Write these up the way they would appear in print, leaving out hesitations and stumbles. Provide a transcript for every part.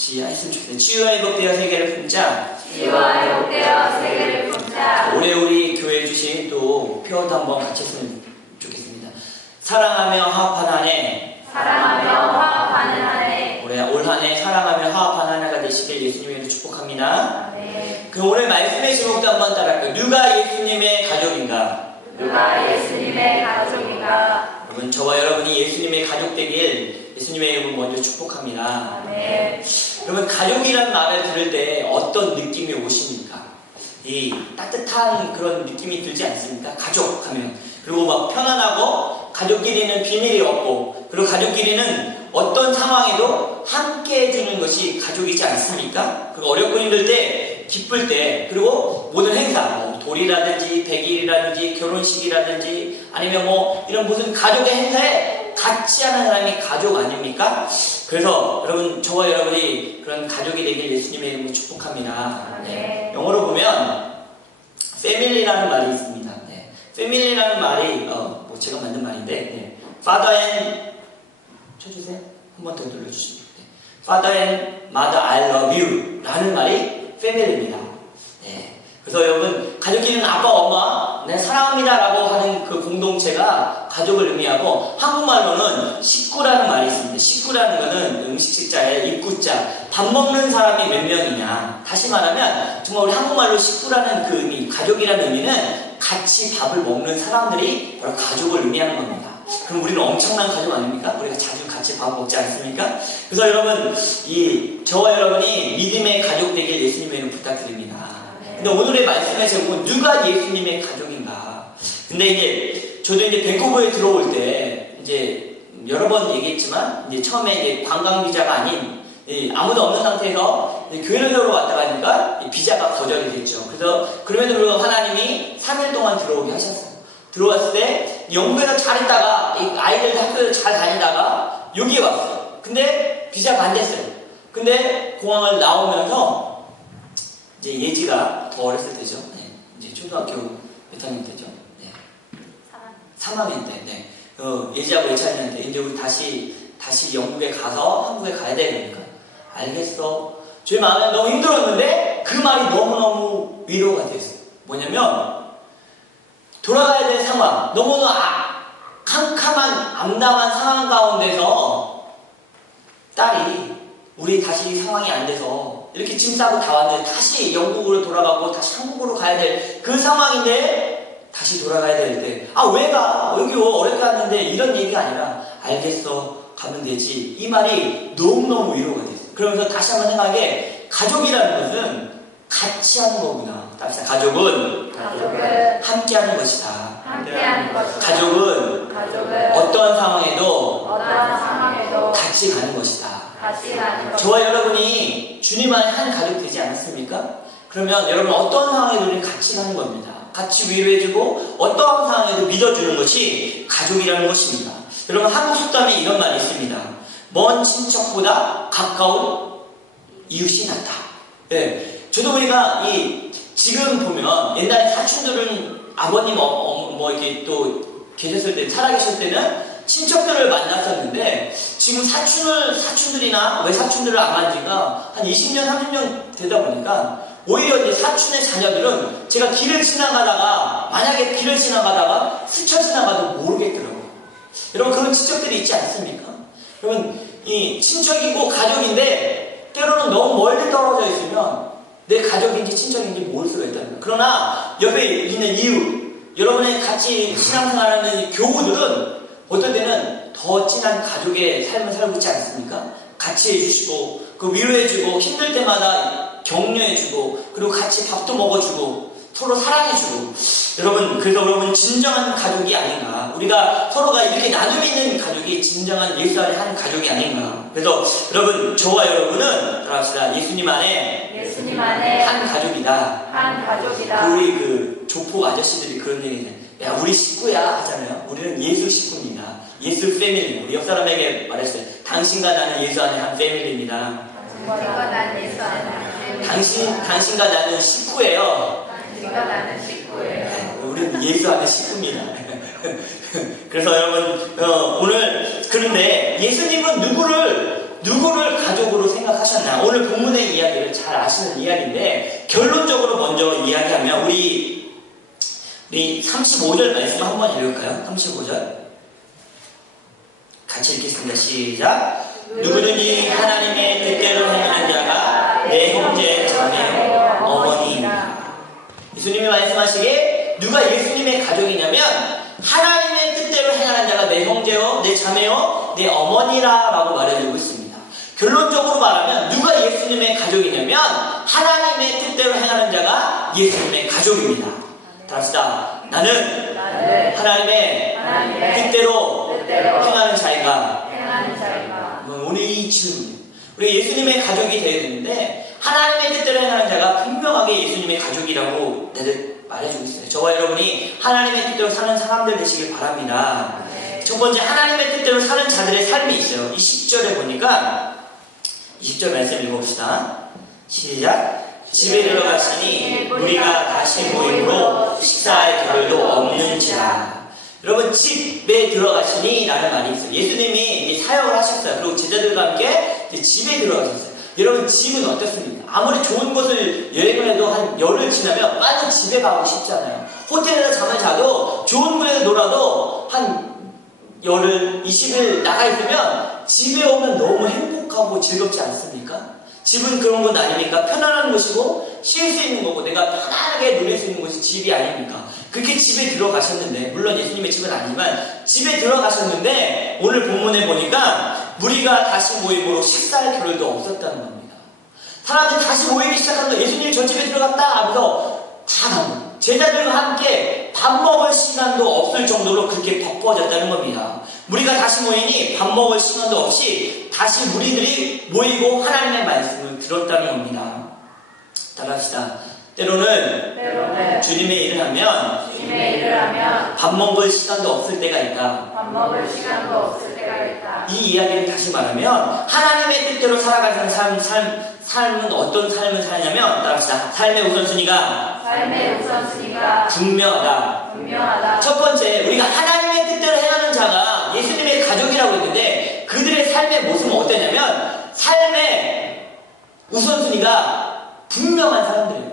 했으면 좋겠어요. 치유와 회복되어 세계를 품자. 치유와 회복되어 세계를 품자. 올해 우리 교회에 주신 또 표어도 한번 같이 했으면 좋겠습니다. 사랑하며 화합하는 한 해. 사랑하며 화합하는 한 해. 올해 올 한 해 사랑하며 화합하는 한 해가 되시길 예수님의 축복합니다. 네. 그 오늘 말씀의 제목도 한번 따라할까요? 누가 예수님의 가족인가? 누가 예수님의 가족인가? 여러분, 저와 여러분이 예수님의 가족 되길 예수님의 이름을 먼저 축복합니다. 네. 여러분, 가족이라는 말을 들을 때 어떤 느낌이 오십니까? 이 따뜻한 그런 느낌이 들지 않습니까? 가족 하면. 그리고 막 편안하고, 가족끼리는 비밀이 없고, 그리고 가족끼리는 어떤 상황에도 함께 해주는 것이 가족이지 않습니까? 그리고 어렵고 힘들 때, 기쁠 때, 그리고 모든 행사, 뭐 돌이라든지 100일이라든지 결혼식이라든지 아니면 뭐 이런 무슨 가족의 행사에 같이 하는 사람이 가족 아닙니까? 그래서 여러분, 저와 여러분이 그런 가족이 되길 예수님의 이름으로 축복합니다. 네. 영어로 보면 family라는 말이 있습니다. 네. family라는 말이 뭐 제가 만든 말인데 네. father and 쳐주세요. 한 번 더 눌러주시면 네. father and mother I love you 라는 말이 family입니다. 네. 그래서 여러분, 가족끼리는 아빠, 엄마, 네, 사랑합니다 라고 하는 그 공동체가 가족을 의미하고, 한국말로는 식구라는 말이 있습니다. 식구라는 것은 음식 식자에 입구자, 밥 먹는 사람이 몇 명이냐. 다시 말하면 정말 우리 한국말로 식구라는 그 의미, 가족이라는 의미는 같이 밥을 먹는 사람들이 바로 가족을 의미하는 겁니다. 그럼 우리는 엄청난 가족 아닙니까? 우리가 자주 같이 밥 먹지 않습니까? 그래서 여러분, 저와 여러분이 믿음의 가족 되길 예수님의 이름 부탁드립니다. 근데 오늘의 말씀의 제목은 누가 예수님의 가족인가? 근데 이제 저도 이제 밴쿠버에 들어올 때 이제 여러 번 얘기했지만 이제 처음에 이제 관광 비자가 아닌 아무도 없는 상태에서 교회를 들어 왔다가 하니까 비자가 거절이 됐죠. 그래서 그럼에도 불구하고 하나님이 3일 동안 들어오게 하셨어요. 들어왔을 때 영국에서 잘 있다가 아이들 학교에 잘 다니다가 여기에 왔어요. 근데 비자가 안 됐어요. 근데 공항을 나오면서 이제 예지가 더 어렸을 때죠. 네. 이제 초등학교 몇 학년 때죠? 네. 3학년 때. 네. 예지하고 예찬이한테 이제 우리 다시 영국에 가서 한국에 가야 되니까 알겠어. 제 마음에 너무 힘들었는데 그 말이 너무너무 위로가 됐어요. 뭐냐면 돌아가야 될 상황, 너무너무 캄캄한 암담한 상황 가운데서 딸이 우리 다시 상황이 안 돼서 이렇게 짐 싸고 다 왔는데 다시 영국으로 돌아가고 다시 한국으로 가야 될 그 상황인데 다시 돌아가야 될 때 왜 가? 여기 어렵게 왔는데 이런 얘기가 아니라 알겠어, 가면 되지. 이 말이 너무너무 위로가 됐어요. 그러면서 다시 한번 생각해, 가족이라는 것은 같이 하는 거구나. 답시다. 가족은 함께하는 것이다. 함께하는 것이다. 가족은 어떠한 상황에도 같이 가는 것이다. 같이 가는 것이다. 저와 여러분이 주님 안에 한 가족 되지 않았습니까? 그러면 여러분 어떠한 상황에도 우리는 같이 가는 겁니다. 같이 위로해주고 어떠한 상황에도 믿어주는 것이 가족이라는 것입니다. 여러분, 한국 속담에 이런 말이 있습니다. 먼 친척보다 가까운 이웃이 낫다. 네. 저도 우리가 지금 보면 옛날에 사촌들은 아버님 이렇게 또 계셨을 때, 살아계실 때는 친척들을 만났었는데 지금 사촌들이나 외사촌들을 안 만지가 한 20년, 30년 되다 보니까 오히려 이제 사촌의 자녀들은 제가 만약에 길을 지나가다가 스쳐 지나가도 모르겠더라고요. 여러분, 그런 친척들이 있지 않습니까? 여러분, 이 친척이고 가족인데 때로는 너무 멀리 떨어져 있으면 내 가족인지 친척인지 모를 수가 있다는 거예요. 그러나 옆에 있는 이웃, 여러분의 같이 신앙생활하는 교우들은 어떨 때는 더 진한 가족의 삶을 살고 있지 않습니까? 같이 해주시고, 위로해주고, 힘들 때마다 격려해주고, 그리고 같이 밥도 먹어주고, 서로 사랑해주고. 그래서 여러분, 진정한 가족이 아닌가. 우리가 서로가 이렇게 나눔이 있는 가족이 진정한 예수 안에 한 가족이 아닌가. 그래서 여러분, 저와 여러분은 따라합시다. 예수님 안에 한 가족이다. 한 가족이다. 우리 조폭 아저씨들이 그런 얘기는, 야, 우리 식구야 하잖아요. 우리는 예수 식구입니다. 예수 패밀리. 우리 옆 사람에게 말했어요. 당신과 나는 예수 안에 한 패밀리입니다. 당신과 나는 식구예요. 우리는 예수 안에 식구입니다. 그래서 여러분, 오늘 그런데 예수님은 누구를 누구를 가족으로 생각하셨나? 오늘 본문의 이야기를 잘 아시는 이야기인데 결론적으로 먼저 이야기하면 우리 35절 말씀 한번 읽을까요? 35절 같이 읽겠습니다. 시작. 누구든지 하나님의 뜻대로 행하는 자가 내 형제, 자매, 어머니입니다. 예수님이 말씀하시기에 누가 예수님의 가족이냐면 하나님의 뜻대로 행하는 자가 내 형제요, 내 자매요, 내 어머니라라고 말해주고 있습니다. 결론적으로 말하면 누가 예수님의 가족이냐면 하나님의 뜻대로 행하는 자가 예수님의 가족입니다. 다시다. 나는 하나님의 뜻대로 행하는 자인가? 오늘 이 질문. 우리 예수님의 가족이 되어야 되는데 하나님의 뜻대로 행하는 자가 분명하게 예수님의 가족이라고 말해주고 있어요. 저와 여러분이 하나님의 뜻대로 사는 사람들 되시길 바랍니다. 첫 번째, 하나님의 뜻대로 사는 자들의 삶이 있어요. 20절에 보니까 20절 말씀 읽어봅시다. 시작. 집에 들어갔으니 우리가 다시 모임으로 식사할 겨를도 없는지라. 여러분, 집에 들어가시니 라는 말이 있어요. 예수님이 사역을 하셨어요. 그리고 제자들과 함께 집에 들어가셨어요. 여러분, 집은 어떻습니까? 아무리 좋은 곳을 여행을 해도 한 열흘 지나면 빨리 집에 가고 싶잖아요. 호텔에서 잠을 자도 좋은 곳에서 놀아도 한 열흘, 20일 나가 있으면 집에 오면 너무 행복하고 즐겁지 않습니까? 집은 그런 곳 아닙니까? 편안한 곳이고 쉴 수 있는 거고 내가 편안하게 누릴 수 있는 곳이 집이 아닙니까? 그렇게 집에 들어가셨는데, 물론 예수님의 집은 아니지만 집에 들어가셨는데 오늘 본문에 보니까 무리가 다시 모임으로 식사할 겨를도 없었다는 겁니다. 사람들이 다시 모이기 시작하면서 예수님이 저 집에 들어갔다 하면서 다 나오고 제자들과 함께 밥 먹을 시간도 없을 정도로 그렇게 바빠졌다는 겁니다. 무리가 다시 모이니 밥 먹을 시간도 없이 다시 무리들이 모이고 하나님의 말씀을 들었다는 겁니다. 따라합시다. 때로는 주님의 일을 하면 밥 먹을 시간도 없을 때가 있다. 이 이야기를 다시 말하면 하나님의 뜻대로 살아가는 삶은 어떤 삶을 사냐면 따라합시다. 삶의 우선순위가 분명하다. 첫 번째, 우리가 하나님의 뜻대로 행하는 자가 예수님의 가족이라고 했는데 그들의 삶의 모습은 어떠냐면 삶의 우선순위가 분명한 사람들이에요.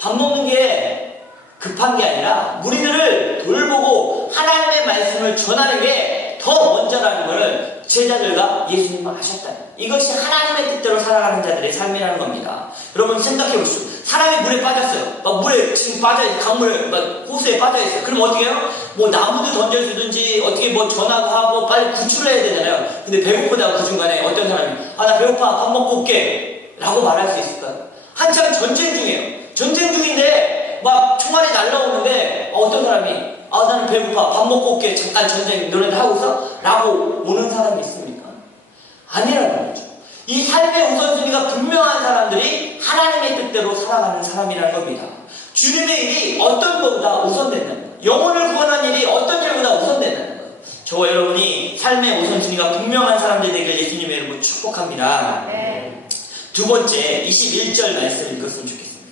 밥 먹는 게 급한 게 아니라 무리들을 돌보고 하나님의 말씀을 전하는 게 더 먼저라는 것을 제자들과 예수님은 아셨다. 이것이 하나님의 뜻대로 살아가는 자들의 삶이라는 겁니다. 여러분 생각해 보십시오. 사람이 물에 빠졌어요. 막 물에 지금 빠져있어요. 강물, 막 호수에 빠져있어요. 그럼 어떻게 해요? 뭐 나무도 던져주든지 어떻게 뭐 전화도 하고 빨리 구출을 해야 되잖아요. 근데 배고프다고 그 중간에 어떤 사람이 나 배고파 밥 먹고 올게 라고 말할 수 있을까요? 한참 전쟁 중이에요. 전쟁 중인데 막 총알이 날라오는데 어떤 사람이 나는 배고파 밥 먹고 올게 잠깐 전쟁 노래를 하고서 라고 오는 사람이 있습니까? 아니라는 거죠. 이 삶의 우선순위가 분명한 사람들이 하나님의 뜻대로 살아가는 사람이라는 겁니다. 주님의 일이 어떤 것보다 우선된다는 거예요. 영혼을 구원하는 일이 어떤 일보다 우선된다는 거예요. 저와 여러분이 삶의 우선순위가 분명한 사람들 되길 예수님의 이름으로 축복합니다. 두 번째 21절 말씀 읽었으면 좋겠습니다.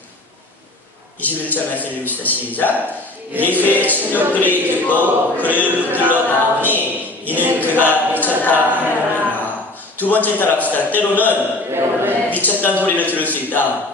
21절 말씀 읽읍시다. 시작. 예수의 친족들이 듣고 그를 붙들러 나오니 이는 그가 미쳤다 하느니라. 두 번째 따라합시다. 때로는 미쳤다는 소리를 들을 수 있다.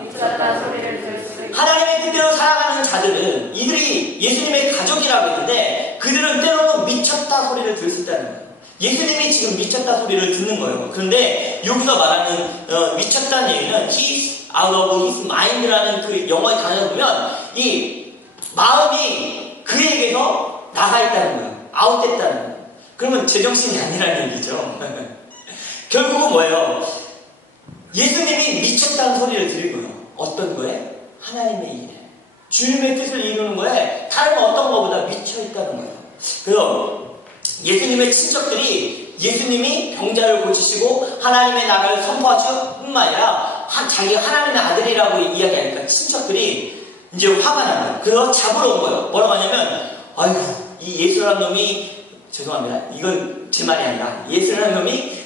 하나님의 뜻대로 살아가는 자들은 이들이 예수님의 가족이라고 했는데 그들은 때로는 미쳤다 소리를 들을 수 있다는 거예요. 예수님이 지금 미쳤다 소리를 듣는 거예요. 그런데 여기서 말하는 미쳤다는 얘기는 He's out of his mind라는 그 영어의 단어를 보면 이 마음이 그에게서 나가 있다는 거예요. 아웃됐다는 거예요. 그러면 제정신이 아니라는 얘기죠. 결국은 뭐예요? 예수님이 미쳤다는 소리를 들은 거예요. 어떤 거에? 하나님의 일에. 주님의 뜻을 이루는 거에 다른 어떤 것보다 미쳐있다는 거예요. 그래서 예수님의 친척들이 예수님이 병자를 고치시고 하나님의 나라를 선포하실 뿐만 아니라 자기가 하나님의 아들이라고 이야기하니까 친척들이 이제 화가 난 거예요. 그래서 잡으러 온 거예요. 뭐라고 하냐면 아이고 이 예수라는 놈이 죄송합니다. 이건 제 말이 아니라 예수라는 놈이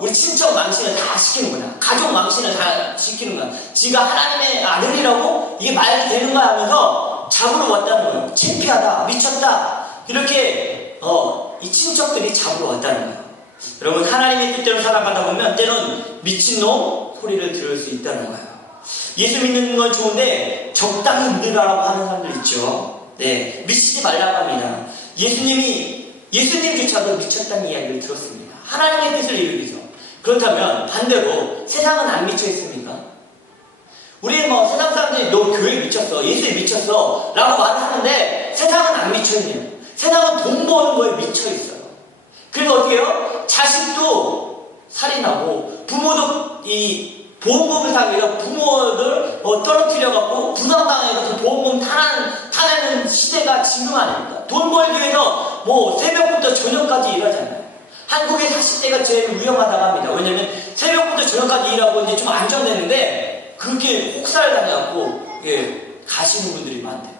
우리 친척 망신을 다 시키는구나. 가족 망신을 다 시키는구나. 지가 하나님의 아들이라고 이게 말이 되는가 하면서 잡으러 왔다는 거예요. 창피하다. 미쳤다. 이렇게 이 친척들이 잡으러 왔다는 거예요. 여러분, 하나님의 뜻대로 살아가다 보면 때론 미친놈 소리를 들을 수 있다는 거예요. 예수 믿는 건 좋은데 적당히 믿으라고 하는 사람들 있죠. 네, 미치지 말라고 합니다. 예수님조차도 미쳤다는 이야기를 들었습니다. 하나님의 뜻을 이루기 위해서. 그렇다면 반대로 세상은 안 미쳐 있습니까? 우리는 뭐 세상 사람들이 너 교회에 미쳤어, 예수에 미쳤어 라고 말을 하는데 세상은 안 미쳐 있네요. 세상은 돈 버는 거에 미쳐 있어요. 그래서 어떻게 해요? 자식도 살인하고 부모도 이 보험금을 타기 위해서 부모를 떨어뜨려갖고 부당당해서 보험금 타내는 시대가 지금 아닙니까? 돈 벌기 위해서 뭐 새벽부터 저녁까지 일하잖아요. 한국의 40대가 제일 위험하다고 합니다. 왜냐면 새벽부터 저녁까지 일하고 이제 좀 안정되는데 그렇게 혹사를 당해갖고 가시는 분들이 많대요.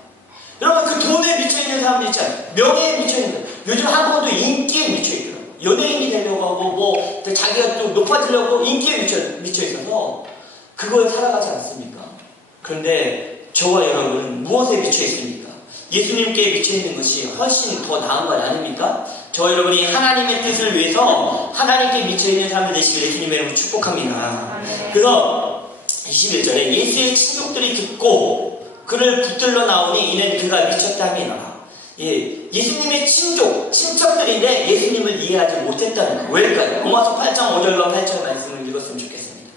여러분, 그 돈에 미쳐있는 사람들 있잖아요. 명예에 미쳐있는, 요즘 한국도 인기에 미쳐있더라고요. 연예인이 되려고 하고 뭐 자기가 또 높아지려고 인기에 미쳐 있어서 그거에 살아가지 않습니까? 그런데 저와 여러분은 무엇에 미쳐 있습니까? 예수님께 미쳐 있는 것이 훨씬 더 나은 것 아닙니까? 저와 여러분이 하나님의 뜻을 위해서 하나님께 미쳐 있는 사람들 되시길 예수님의 이름으로 축복합니다. 그래서 21절에 예수의 친족들이 듣고 그를 붙들러 나오니 이는 그가 미쳤다며. 예수님의 친척들인데 예수님을 이해하지 못했다는 거예요. 왜일까요? 로마서 8장 5절과 8절 말씀을 읽었으면 좋겠습니다.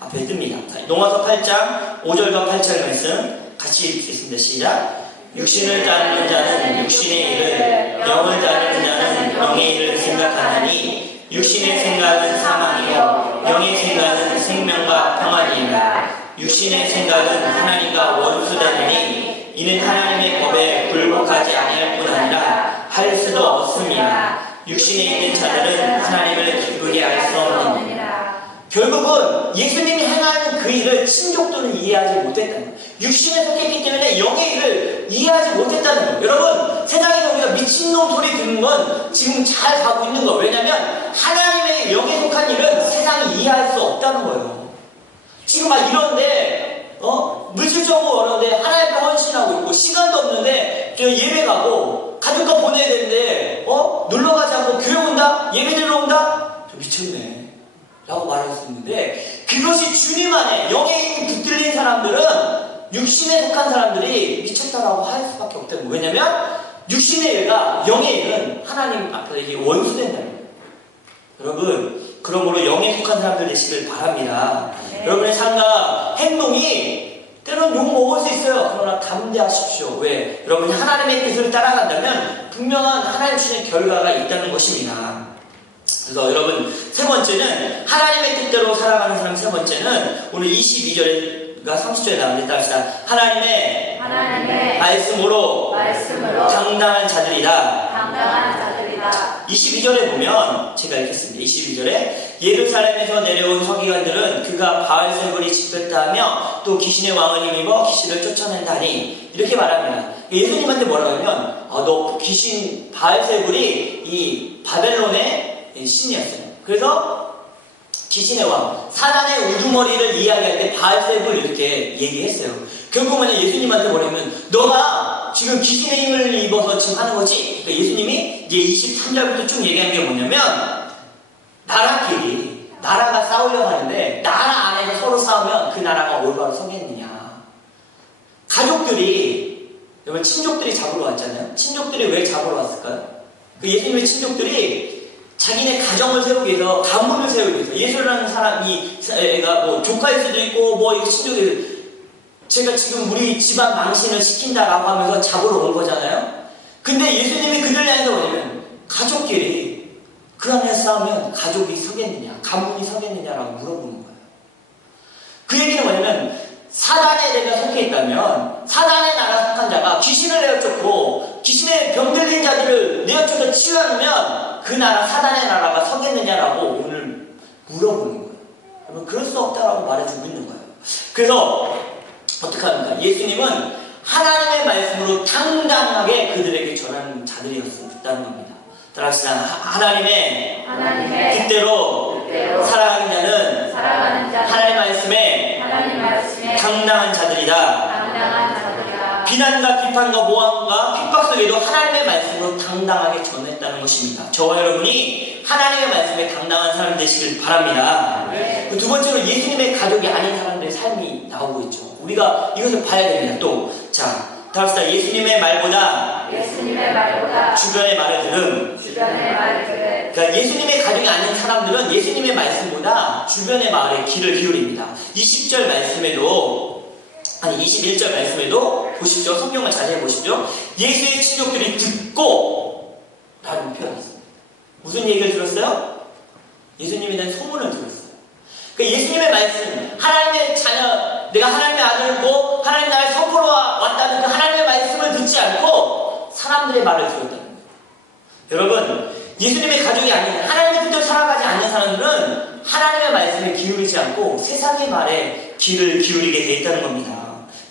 앞에 뜹니다. 로마서 8장 5절과 8절 말씀 같이 읽겠습니다. 시작. 육신을 따르는 자는 육신의 일을, 영을 따르는 자는 영의 일을 생각하나니 육신의 생각은 사망이요 영의 생각은 생명과 평안이니라. 육신의 생각은 하나님과 원수되느니 이는 하나님의 법에 굴복하지 아니할 뿐 아니라 할 수도 없습니다. 육신에 있는 자들은 하나님을 기쁘게 할 수 없느니라. 결국은 예수님이 행하는 그 일을 친족들은 이해하지 못했다는 거예요. 육신에 속했기 때문에 영의 일을 이해하지 못했다는 거예요. 여러분, 세상에서 우리가 미친놈 소리 듣는 건 지금 잘 가고 있는 거예요. 왜냐하면 하나님의 영에 속한 일은 세상이 이해할 수 없다는 거예요. 지금 막 이런데 물질적으로 어려운데 하나님 앞에 헌신하고 있고 시간도 없는데 예배 가고 가족과 보내야 되는데 놀러 가지 않고 교회 온다? 예배 들러 온다? 좀 미쳤네 라고 말할 수 있는데 그것이 주님 안에 영의 힘이 붙들린 사람들은 육신에 속한 사람들이 미쳤다라고 할 수밖에 없다는 거예요. 왜냐면 육신의 일과 영의 일은 하나님 앞에서 이게 원수된다는 거예요. 여러분, 그러므로 영에 속한 사람들 되시길 바랍니다. 네. 여러분의 삶과 행동이 때론 욕먹을 수 있어요. 그러나 감대하십시오. 왜? 여러분이 하나님의 뜻을 따라간다면 분명한 하나님 주시는 결과가 있다는 것입니다. 그래서 여러분, 세 번째는 하나님의 뜻대로 살아가는 사람. 세 번째는 오늘 22절과 30절에 나옵니다. 합시다. 하나님의 말씀으로 당당한 자들이다. 22절에 보면 제가 읽겠습니다. 22절에 예루살렘에서 내려온 서기관들은 그가 바알세불이 집혔다 하며 또 귀신의 왕을 힘입어 귀신을 쫓아낸다니 이렇게 말합니다. 예수님한테 뭐라고 하면 너 귀신 바알세불이 이 바벨론의 신이었어요. 그래서 귀신의 왕 사단의 우두머리를 이야기할 때 바알세불 이렇게 얘기했어요. 결국은 예수님한테 뭐냐면 너가 지금 귀신의 힘을 입어서 지금 하는 거지. 그러니까 예수님이 이제 23절부터 쭉 얘기한 게 뭐냐면 나라가 싸우려고 하는데 나라 안에서 서로 싸우면 그 나라가 올바로 서겠느냐. 가족들이 여러분 친족들이 잡으러 왔잖아요. 친족들이 왜 잡으러 왔을까요? 그 예수님의 친족들이 자기네 가정을 세우기 위해서 가문을 세우기 위해서 예수라는 사람이 애가 뭐 조카일 수도 있고 뭐 친족이 제가 지금 우리 집안 망신을 시킨다라고 하면서 잡으러 온 거잖아요. 근데 예수님이 그들 향해서 뭐냐면 가족끼리 그 안에 싸우면 가족이 서겠느냐, 가문이 서겠느냐라고 물어보는 거예요. 그 얘기는 뭐냐면 사단에 내가 속해 있다면 사단의 나라 속한 자가 귀신을 내어쫓고 귀신의 병들린 자들을 내어쫓아 치유하면 그 나라 사단의 나라가 서겠느냐라고 오늘 물어보는 거예요. 여러분 그럴 수 없다라고 말해주고 있는 거예요. 그래서 어떻게 합니까? 예수님은 하나님의 말씀으로 당당하게 그들에게 전하는 자들이었다는 겁니다. 따라합시다. 하나님의 뜻대로 살아가는 자는 하나님의 말씀에 당당한 자들이다. 비난과 비판과 모함과 핍박 속에도 하나님의 말씀으로 당당하게 전했다는 것입니다. 저와 여러분이 하나님의 말씀에 당당한 사람 되시길 바랍니다. 네. 두 번째로 예수님의 가족이 아닌 사람들의 삶이 나오고 있죠. 우리가 이것을 봐야 됩니다. 또, 자, 다릅시다. 예수님의 말보다 주변의 말을 들음. 그러니까 예수님의 가족이 아닌 사람들은 예수님의 말씀보다 주변의 말에 귀를 기울입니다. 20절 말씀에도, 아니 21절 말씀에도 보시죠. 성경을 자세히 보시죠. 예수의 친족들이 듣고 라는 표현이 있습니다. 무슨 얘기를 들었어요? 예수님에 대한 소문을 들었어요. 그러니까 예수님의 말씀, 하나님의 자녀, 내가 하나님의 아들이고 하나님 나라에 선포로 왔다는 그 하나님의 말씀을 듣지 않고 사람들의 말을 들었다는 거예요. 여러분, 예수님의 가족이 아닌 하나님의 뜻대로 살아가지 않는 사람들은 하나님의 말씀에 기울이지 않고 세상의 말에 귀를 기울이게 돼 있다는 겁니다.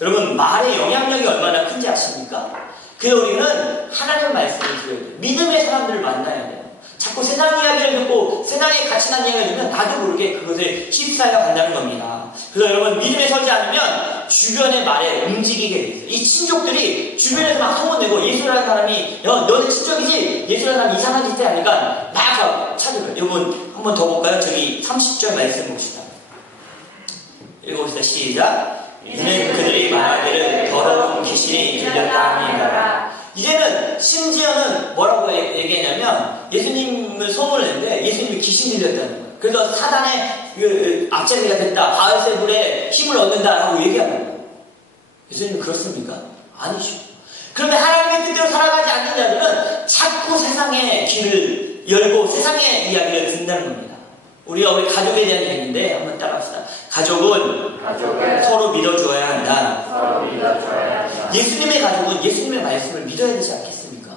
여러분, 말의 영향력이 얼마나 큰지 아십니까? 그래서 우리는 하나님의 말씀을 들어야 돼요. 믿음의 사람들을 만나야 돼요. 자꾸 세상 이야기를 듣고 세상에 갇힌다는 이야기를 듣면 나도 모르게 그것에 휩싸여 간다는 겁니다. 그래서 여러분, 믿음에 서지 않으면 주변의 말에 움직이게 돼요. 이 친족들이 주변에서 막 소문내고 예수라는 사람이 너네 친족이지? 예수라는 사람이 이상한 짓을 하니까 나가서 찾으래요. 여러분 한 번 더 볼까요? 저기 30절 말씀 봅시다. 읽어봅시다. 시작. 이는 그들이 말하기를 더러운 귀신이 들렸다 하니라. 이제는 심지어는 뭐라고 얘기했냐면 예수님을 소문을 냈는데 예수님이 귀신 들렸다는 거예요. 그래서 사단의 그 앞잡이가 됐다, 바알세불의 힘을 얻는다라고 얘기하는 거예요. 예수님은 그렇습니까? 아니죠. 그런데 하나님의 뜻대로 살아가지 않는 자들은 자꾸 세상의 귀를 열고 세상의 이야기를 듣는다는 겁니다. 우리가 우리 가족에 대한 얘기인데 한번 따라합시다. 가족은 서로 믿어줘야 한다. 예수님의 가족은 예수님의 말씀을 믿어야 되지 않겠습니까?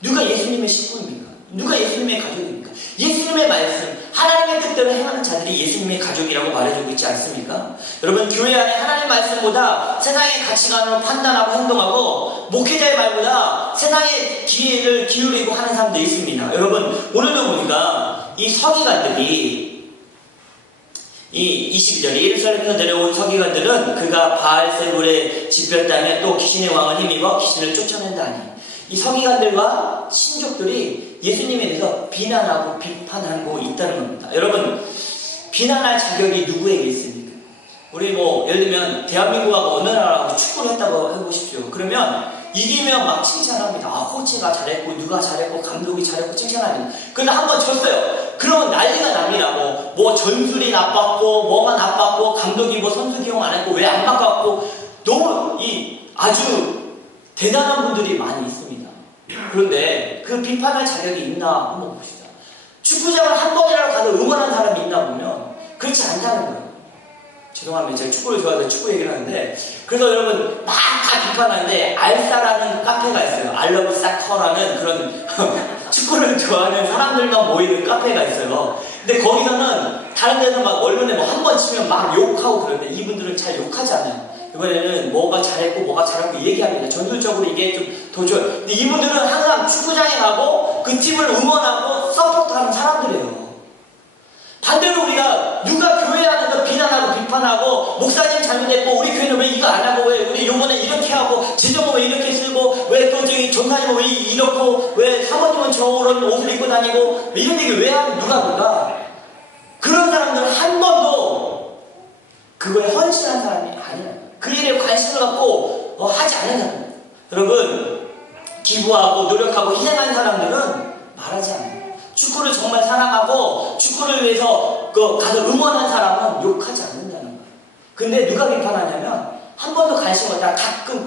누가 예수님의 식구입니까? 누가 예수님의 가족입니까? 예수님의 말씀, 하나님의 뜻대로 행하는 자들이 예수님의 가족이라고 말해주고 있지 않습니까? 여러분, 교회 안에 하나님의 말씀보다 세상의 가치관으로 판단하고 행동하고 목회자의 말보다 세상의 기회를 기울이고 하는 사람도 있습니다. 여러분, 오늘도 보니까 이 서기관들이 이 22절 예루살렘에서 내려온 서기관들은 그가 바알세불에 집혔다며 또 귀신의 왕을 힘입어 귀신을 쫓아낸다니. 이 서기관들과 신족들이 예수님에 대해서 비난하고 비판하고 있다는 겁니다. 여러분, 비난할 자격이 누구에게 있습니까? 우리 예를 들면 대한민국하고 어느 나라하고 축구를 했다고 해보십시오. 그러면 이기면 막 칭찬합니다. 코치가 잘했고 누가 잘했고 감독이 잘했고 칭찬합니다. 그런데 한번 졌어요. 그러면 난리가 납니다. 뭐 전술이 나빴고 뭐가 나빴고 감독이 선수 기용 안 했고 왜 안 바꿨고 너무 아주 대단한 분들이 많이 있습니다. 그런데 그 비판할 자격이 있나 한번 봅시다. 축구장을 한 번이라도 가서 응원한 사람이 있나 보면 그렇지 않다는 거예요. 죄송합니다. 제가 축구를 좋아해서 축구 얘기를 하는데, 그래서 여러분 막 다 비판하는데 알사라는 카페가 있어요. 알러브 사커라는 그런 축구를 좋아하는 사람들만 모이는 카페가 있어요. 근데 거기서는 다른 데서 막 원론에 한 번 치면 막 욕하고 그러는데 이분들은 잘 욕하지 않아요. 이번에는 뭐가 잘했고 뭐가 잘했고 얘기합니다. 전술적으로 이게 좀 더 좋아요. 근데 이분들은 항상 축구장에 가고 그 팀을 응원하고 서포트하는 사람들이에요. 반대로 우리가 누가 교회 안에서 비난하고 비판하고 목사님 잘못했고 우리 교회는 왜 이거 안 하고 왜 우리 요번에 이렇게 하고 재정은 왜 이렇게 쓰고 왜 또 저기 전사님은 왜 이렇고 왜 사모님은 저런 옷을 입고 다니고 이런 얘기 왜 하는 누가 그런 사람들은 한 번도 그거에 헌신한 사람이 아니에요. 그 일에 관심을 갖고 하지 않는 사람입니다. 여러분, 기부하고 노력하고 희생하는 사람들은 말하지 않아요. 축구를 정말 사랑하고 축구를 위해서 가서 응원한 사람은 욕하지 않는다는 거예요. 근데 누가 비판하냐면 한 번도 관심 없다 가끔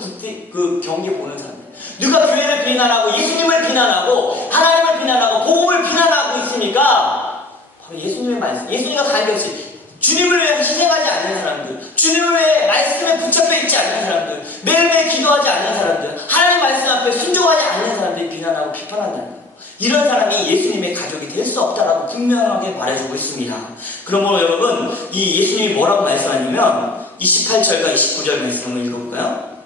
그 경기 보는 사람들. 누가 교회를 비난하고 예수님을 비난하고 하나님을 비난하고 복음을 비난하고 있으니까 바로 예수님의 말씀, 예수님과 관계없이 주님을 위해 희생하지 않는 사람들, 주님을 위해 말씀에 붙잡혀 있지 않는 사람들, 매일매일 기도하지 않는 사람들, 하나님 말씀 앞에 순종하지 않는 사람들이 비난하고 비판한다는 거예요. 이런 사람이 예수님의 가족이 될 수 없다라고 분명하게 말해주고 있습니다. 그러므로 여러분, 이 예수님이 뭐라고 말씀하냐면 28절과 29절 말씀을 읽어볼까요?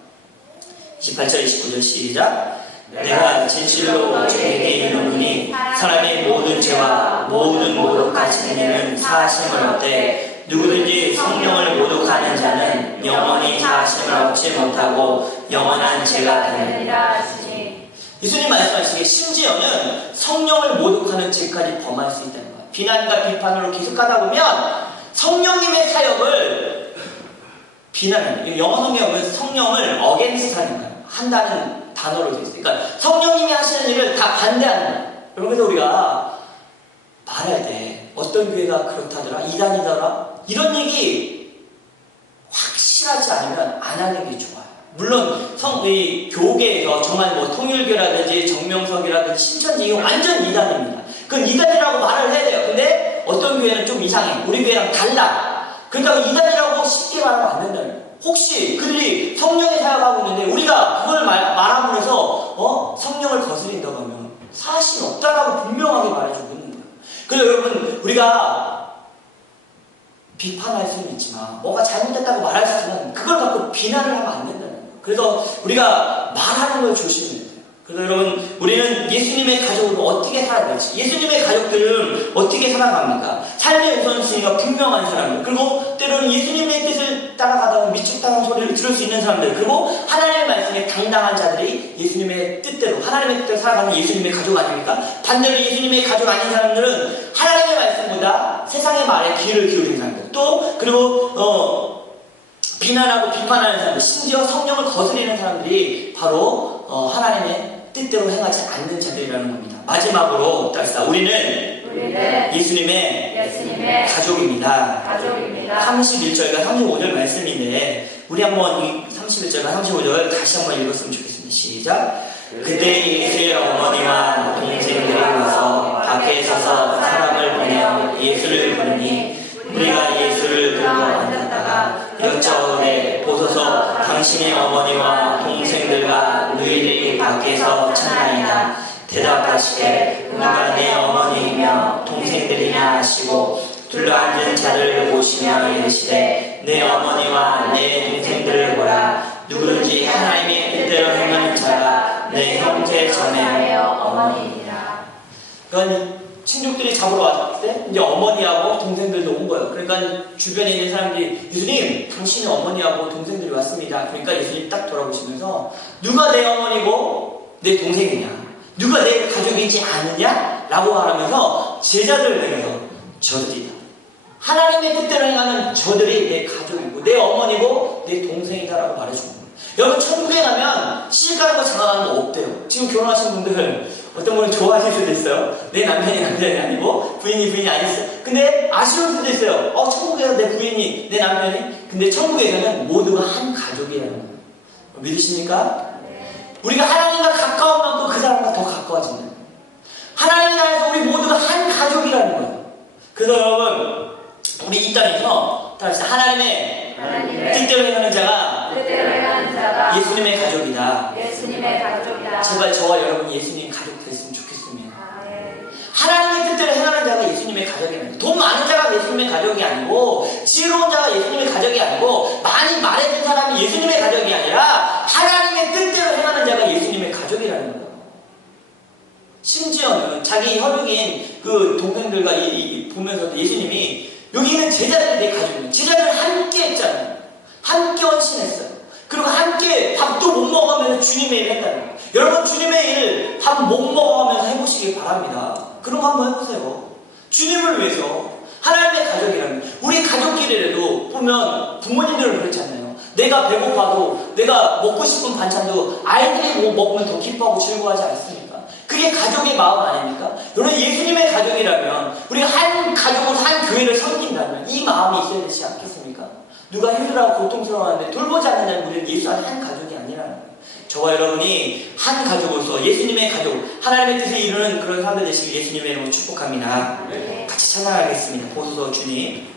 28절 29절 시작. 내가 진실로 너희에게 이르노니 사람의 모든 죄와 모든 모독하신 일은 사하심을 얻되 누구든지 성령을 모독하는 자는 영원히 사하심을 얻지 얻지 못하고 영원한 죄가 되느니라. 하시니 예수님 말씀하시기에 심지어는 성령을 모독하는 죄까지 범할 수 있다는 거예요. 비난과 비판으로 계속 가다 보면 성령님의 사역을 비난하는, 영어 성경은 성령을 against 하는 거예요. 한다는 단어로 되어 있어요. 그러니까 성령님이 하시는 일을 다 반대하는 거예요. 그래서 우리가 말할 때 어떤 교회가 그렇다더라, 이단이더라, 이런 얘기 확실하지 않으면 안 하는 게 좋아요. 물론 이 교계에서 정말 뭐 통일교라든지 정명석이라든지 신천지 이거 완전 이단입니다. 그건 이단이라고 말을 해야 돼요. 근데 어떤 교회는 좀 이상해. 우리 교회랑 달라. 그러니까 이단이라고 쉽게 말하면 안 된다는 거예요. 혹시 그들이 성령의 사역하고 있는데 우리가 그걸 말함으로써 성령을 거스린다고 하면 사실 없다라고 분명하게 말해주고 있는 거예요. 그래서 여러분, 우리가 비판할 수는 있지만 뭐가 잘못됐다고 말할 수 있지만 그걸 갖고 비난을 하면 안 된다는 거예요. 그래서 우리가 말하는 걸 조심해야 돼요. 그래서 여러분, 우리는 예수님의 가족으로 어떻게 살아야 될지, 예수님의 가족들은 어떻게 살아갑니까? 삶의 우선순위가 분명한 사람들, 그리고 때로는 예수님의 뜻을 따라가다가 미쳤다는 소리를 들을 수 있는 사람들, 그리고 하나님의 말씀에 당당한 자들이 예수님의 뜻대로, 하나님의 뜻대로 살아가는 예수님의 가족 아닙니까? 반대로 예수님의 가족 아닌 사람들은 하나님의 말씀보다 세상의 말에 귀를 기울이는 사람들, 또 그리고 비난하고 비판하는 사람들, 심지어 성령을 거스리는 사람들이 바로 하나님의 뜻대로 행하지 않는 자들이라는 겁니다. 마지막으로 답시다. 우리는 예수님의 가족입니다. 31절과 35절 말씀인데 우리 한번 이 31절과 35절 다시 한번 읽었으면 좋겠습니다. 시작. 그때 예수의 어머니와 동생들이 와서 밖에 서서 사람을 보내어 예수를 부르니 우리가 예수를 보고 앉았다가 여쭤오되 보소서 당신의 어머니와 동생들과 너희들이 밖에서 찾나이다. 대답하시되 누가 내 어머니이며 동생들이냐 하시고 둘러앉은 자를 보시며 이르시되 내 어머니와 내 동생들을 보라. 누구든지 하나님의 뜻대로 행하는 자가 내 형제 자매 어머니이니라. 그러니까 친족들이 잡으러 왔을 때 이제 어머니하고 동생들도 온 거예요. 그러니까 주변에 있는 사람들이 예수님, 당신의 어머니하고 동생들이 왔습니다. 그러니까 예수님 딱 돌아보시면서 누가 내 어머니고 내 동생이냐, 누가 내 가족이지 않느냐? 라고 말하면서 제자들을 향해서 저들이다. 하나님의 뜻대로 행하는 저들이 내 가족이고 내 어머니고 내 동생이다라고 말해주는 거예요. 여러분, 천국에 가면 시집가는 거 장가가는 거 없대요. 지금 결혼하신 분들 어떤 분은 좋아하실 수도 있어요. 내 남편이 남편이 아니고 부인이 아니었어요. 근데 아쉬울 수도 있어요. 천국에서 내 부인이 내 남편이. 근데 천국에서는 모두가 한 가족이라는 거예요. 믿으십니까? 우리가 하나님과 가까운 만큼 그 사람과 더 가까워진다. 하나님 나라에서 우리 모두가 한 가족이라는 거예요. 그래서 여러분, 우리 이 땅에서 하나님의 뜻대로 행하는 자가 예수님의 가족이다. 제발 저와 여러분이 예수님의 가족 됐으면 좋겠습니다. 하나님의 뜻대로 행하는 자가 예수님의 가족이 아니고, 돈 많은 자가 예수님의 가족이 아니고, 지혜로운 자가 예수님의 가족이 아니고, 많이 말해준 사람이 예수님의 가족이 아니라 하나님의 뜻대로 행하는 자가 예수님의 가족이라는 거예요. 심지어는 자기 혈육인 그 동생들과 보면서도 예수님이 여기 있는 제자들이 내 가족이에요. 제자들은 함께 했잖아요. 함께 헌신했어요. 그리고 함께 밥도 못 먹으면서 주님의 일을 했다는 거예요. 여러분, 주님의 일 밥 못 먹으면서 해보시기 바랍니다. 그런 거 한번 해보세요. 주님을 위해서, 하나님의 가족이라는 거예요. 우리 가족끼리라도 보면 부모님들은 그렇잖아요. 내가 배고파도, 내가 먹고 싶은 반찬도 아이들이 뭐 먹으면 더 기뻐하고 즐거워하지 않습니까? 그게 가족의 마음 아닙니까? 여러분, 예수님의 가족이라면, 우리가 한 가족으로 한 교회를 섬긴다면 이 마음이 있어야 되지 않겠습니까? 누가 힘들어하고 고통스러워하는데 돌보지 않는 자는 우리는 예수 안에 한 가족이 아니라는 거예요. 저와 여러분이 한 가족으로서 예수님의 가족, 하나님의 뜻을 이루는 그런 사람들 되시길 예수님의 이름으로 축복합니다. 같이 찬양하겠습니다. 보소서 주님.